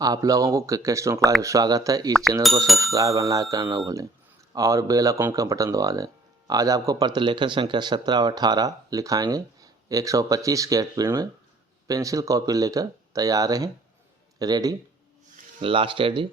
आप लोगों को क्रिकेट क्लास में स्वागत है। इस चैनल को सब्सक्राइब और लाइक करना न भूलें और बेल आइकन का बटन दबा दें। आज आपको प्रतिलेखन संख्या 17 और 18 लिखाएंगे। 125 के स्पीड में पेंसिल कॉपी लेकर तैयार रहें। Ready, last ready,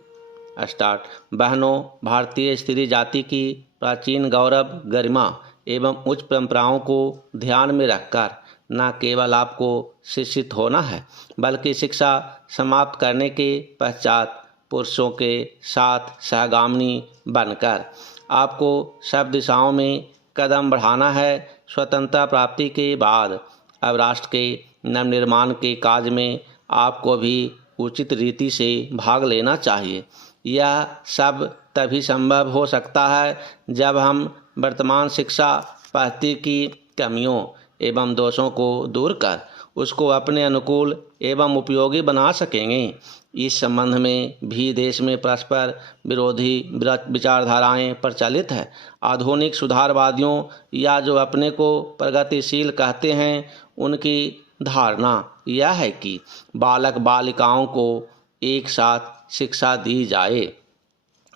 start. बहनों, भारतीय स्त्री जाति की प्राचीन गौरव, गरिमा एवं उच्च परंपराओं को ध्यान में रखकर न केवल आपको शिक्षित होना है, बल्कि शिक्षा समाप्त करने के पश्चात पुरुषों के साथ सहगामिनी बनकर आपको सब दिशाओं में कदम बढ़ाना है। स्वतंत्रता प्राप्ति के बाद अब राष्ट्र के नवनिर्माण के काज में आपको भी उचित रीति से भाग लेना चाहिए। यह सब तभी संभव हो सकता है जब हम वर्तमान शिक्षा पद्धति की कमियों एवं दोषों को दूर कर उसको अपने अनुकूल एवं उपयोगी बना सकेंगे। इस संबंध में भी देश में परस्पर विरोधी विचारधाराएं प्रचलित है। आधुनिक सुधारवादियों या जो अपने को प्रगतिशील कहते हैं, उनकी धारणा यह है कि बालक बालिकाओं को एक साथ शिक्षा दी जाए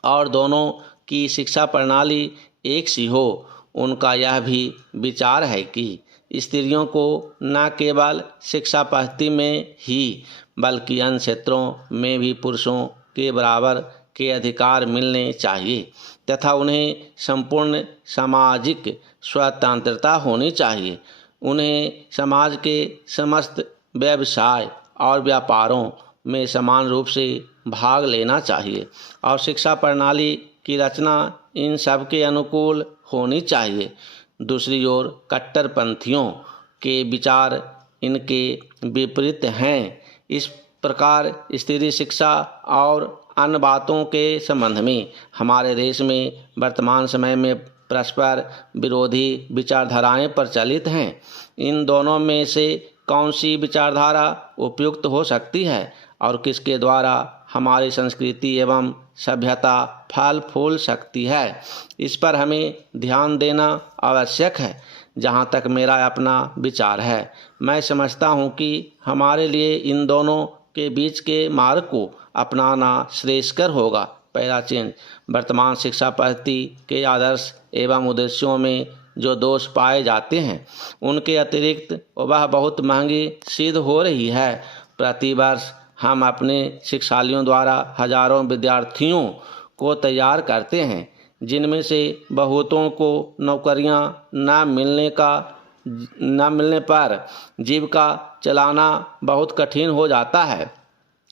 और दोनों की शिक्षा प्रणाली एक सी हो। उनका यह भी विचार है कि स्त्रियों को न केवल शिक्षा पद्धति में ही बल्कि अन्य क्षेत्रों में भी पुरुषों के बराबर के अधिकार मिलने चाहिए तथा उन्हें संपूर्ण सामाजिक स्वतंत्रता होनी चाहिए। उन्हें समाज के समस्त व्यवसाय और व्यापारों में समान रूप से भाग लेना चाहिए और शिक्षा प्रणाली की रचना इन सब के अनुकूल होनी चाहिए। दूसरी ओर कट्टरपंथियों के विचार इनके विपरीत हैं। इस प्रकार स्त्री शिक्षा और अन्य बातों के संबंध में हमारे देश में वर्तमान समय में परस्पर विरोधी विचारधाराएं प्रचलित हैं। इन दोनों में से कौन सी विचारधारा उपयुक्त हो सकती है और किसके द्वारा हमारी संस्कृति एवं सभ्यता फल फूल सकती है, इस पर हमें ध्यान देना आवश्यक है। जहाँ तक मेरा अपना विचार है, मैं समझता हूँ कि हमारे लिए इन दोनों के बीच के मार्ग को अपनाना श्रेयस्कर होगा। पहला चेंज, वर्तमान शिक्षा पद्धति के आदर्श एवं उद्देश्यों में जो दोष पाए जाते हैं, उनके अतिरिक्त वह बहुत महंगी सिद्ध हो रही है। प्रतिवर्ष हम अपने शिक्षालयों द्वारा हजारों विद्यार्थियों को तैयार करते हैं, जिनमें से बहुतों को नौकरियां न मिलने पर जीविका चलाना बहुत कठिन हो जाता है।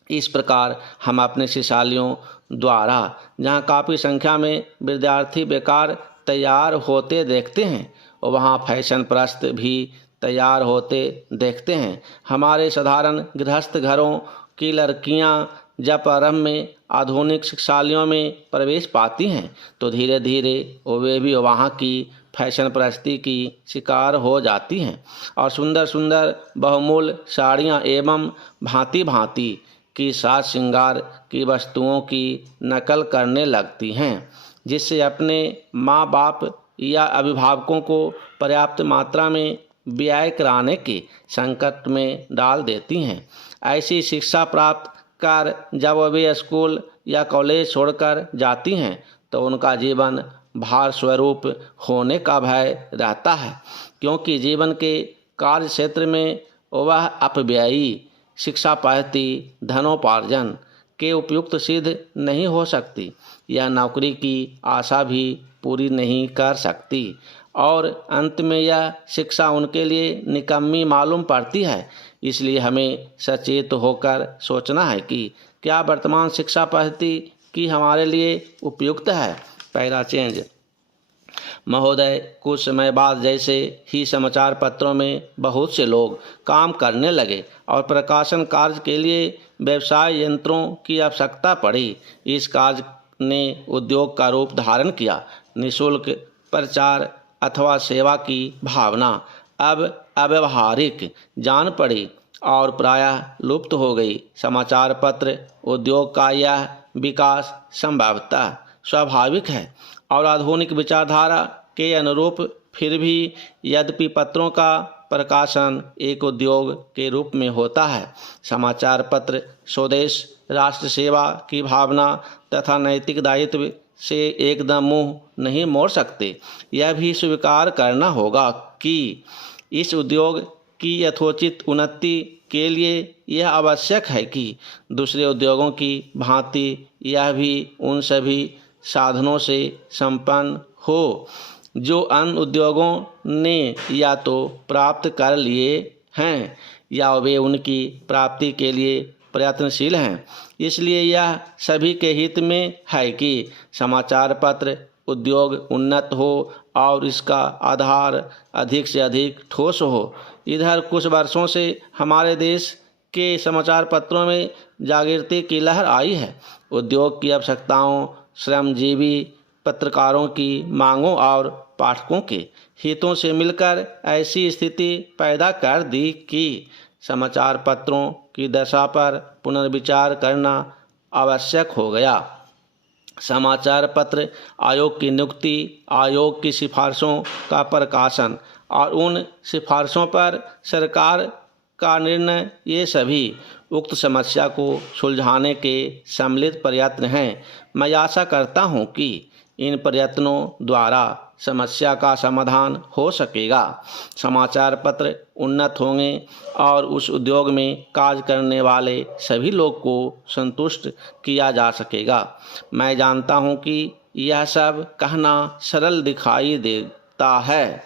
इस प्रकार हम अपने शिक्षालयों द्वारा जहां काफ़ी संख्या में विद्यार्थी बेकार तैयार होते देखते हैं, वहां फैशन परस्त भी तैयार होते देखते हैं। हमारे साधारण गृहस्थ घरों की लड़कियां जब प्रारंभ में आधुनिक शिक्षालयों में प्रवेश पाती हैं, तो धीरे धीरे वे भी वहाँ की फैशन परस्ती की शिकार हो जाती हैं और सुंदर सुंदर बहुमूल्य साड़ियाँ एवं भांति भांति की साज श्रृंगार की वस्तुओं की नकल करने लगती हैं, जिससे अपने माँ बाप या अभिभावकों को पर्याप्त मात्रा में व्यय कराने के संकट में डाल देती हैं। ऐसी शिक्षा प्राप्त कर जब वे स्कूल या कॉलेज छोड़कर जाती हैं, तो उनका जीवन भार स्वरूप होने का भय रहता है, क्योंकि जीवन के कार्य क्षेत्र में वह अपव्ययी शिक्षा पद्धति धनोपार्जन के उपयुक्त सिद्ध नहीं हो सकती। यह नौकरी की आशा भी पूरी नहीं कर सकती और अंत में यह शिक्षा उनके लिए निकम्मी मालूम पड़ती है। इसलिए हमें सचेत होकर सोचना है कि क्या वर्तमान शिक्षा पद्धति की हमारे लिए उपयुक्त है। पहला चेंज, महोदय, कुछ समय बाद जैसे ही समाचार पत्रों में बहुत से लोग काम करने लगे और प्रकाशन कार्य के लिए व्यवसाय यंत्रों की आवश्यकता पड़ी, इस कार्य ने उद्योग का रूप धारण किया। निःशुल्क प्रचार अथवा सेवा की भावना अब अव्यावहारिक जान पड़ी और प्रायः लुप्त हो गई। समाचार पत्र उद्योग का यह विकास संभवतः स्वाभाविक है और आधुनिक विचारधारा के अनुरूप, फिर भी यद्यपि पत्रों का प्रकाशन एक उद्योग के रूप में होता है। समाचार पत्र स्वदेश, राष्ट्र सेवा की भावना तथा नैतिक दायित्व से एकदम मुंह नहीं मोड़ सकते। यह भी स्वीकार करना होगा कि इस उद्योग की यथोचित उन्नति के लिए यह आवश्यक है कि दूसरे उद्योगों की भांति यह भी उन सभी साधनों से संपन्न हो जो अन्य उद्योगों ने या तो प्राप्त कर लिए हैं या वे उनकी प्राप्ति के लिए प्रयत्नशील हैं। इसलिए यह सभी के हित में है कि समाचार पत्र उद्योग उन्नत हो और इसका आधार अधिक से अधिक ठोस हो। इधर कुछ वर्षों से हमारे देश के समाचार पत्रों में जागृति की लहर आई है। उद्योग की आवश्यकताओं, श्रमजीवी पत्रकारों की मांगों और पाठकों के हितों से मिलकर ऐसी स्थिति पैदा कर दी कि समाचार पत्रों की दशा पर पुनर्विचार करना आवश्यक हो गया। समाचार पत्र आयोग की नियुक्ति, आयोग की सिफारिशों का प्रकाशन और उन सिफारिशों पर सरकार का निर्णय, ये सभी उक्त समस्या को सुलझाने के सम्मिलित प्रयत्न हैं। मैं आशा करता हूं कि इन प्रयत्नों द्वारा समस्या का समाधान हो सकेगा, समाचार पत्र उन्नत होंगे और उस उद्योग में कार्य करने वाले सभी लोग को संतुष्ट किया जा सकेगा। मैं जानता हूं कि यह सब कहना सरल दिखाई देता है,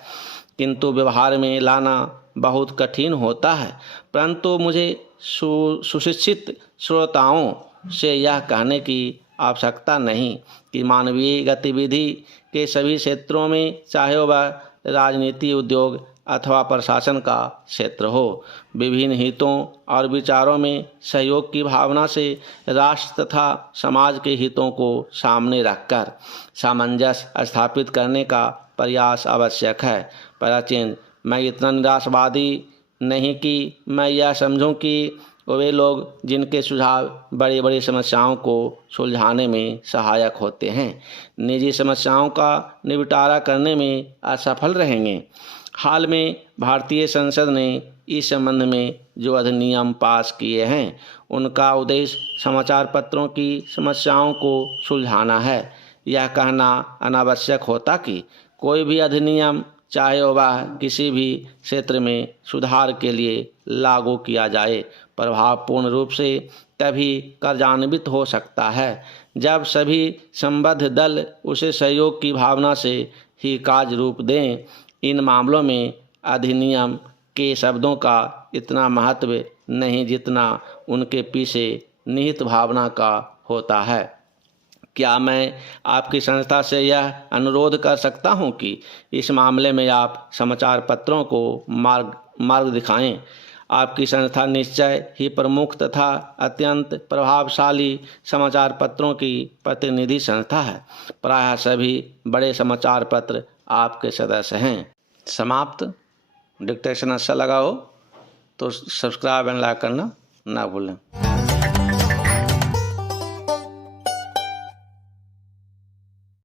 किंतु व्यवहार में लाना बहुत कठिन होता है। परंतु मुझे सुशिक्षित श्रोताओं से यह कहने की आवश्यकता नहीं कि मानवीय गतिविधि के सभी क्षेत्रों में, चाहे वह राजनीति, उद्योग अथवा प्रशासन का क्षेत्र हो, विभिन्न हितों और विचारों में सहयोग की भावना से राष्ट्र तथा समाज के हितों को सामने रखकर सामंजस्य स्थापित करने का प्रयास आवश्यक है। प्राचीन, मैं इतना निराशावादी नहीं कि मैं यह समझूं कि वे लोग जिनके सुझाव बड़ी बड़ी समस्याओं को सुलझाने में सहायक होते हैं, निजी समस्याओं का निपटारा करने में असफल रहेंगे। हाल में भारतीय संसद ने इस संबंध में जो अधिनियम पास किए हैं, उनका उद्देश्य समाचार पत्रों की समस्याओं को सुलझाना है। यह कहना अनावश्यक होता कि कोई भी अधिनियम, चाहे वह किसी भी क्षेत्र में सुधार के लिए लागू किया जाए, प्रभावपूर्ण रूप से तभी कार्यान्वित हो सकता है जब सभी संबद्ध दल उसे सहयोग की भावना से ही कार्य रूप दें। इन मामलों में अधिनियम के शब्दों का इतना महत्व नहीं जितना उनके पीछे निहित भावना का होता है। क्या मैं आपकी संस्था से यह अनुरोध कर सकता हूं कि इस मामले में आप समाचार पत्रों को मार्ग दिखाएं? आपकी संस्था निश्चय ही प्रमुख तथा अत्यंत प्रभावशाली समाचार पत्रों की प्रतिनिधि संस्था है। प्रायः सभी बड़े समाचार पत्र आपके सदस्य हैं। समाप्त। डिक्टेशन अच्छा लगा हो तो सब्सक्राइब एंड लाइक करना ना भूलें।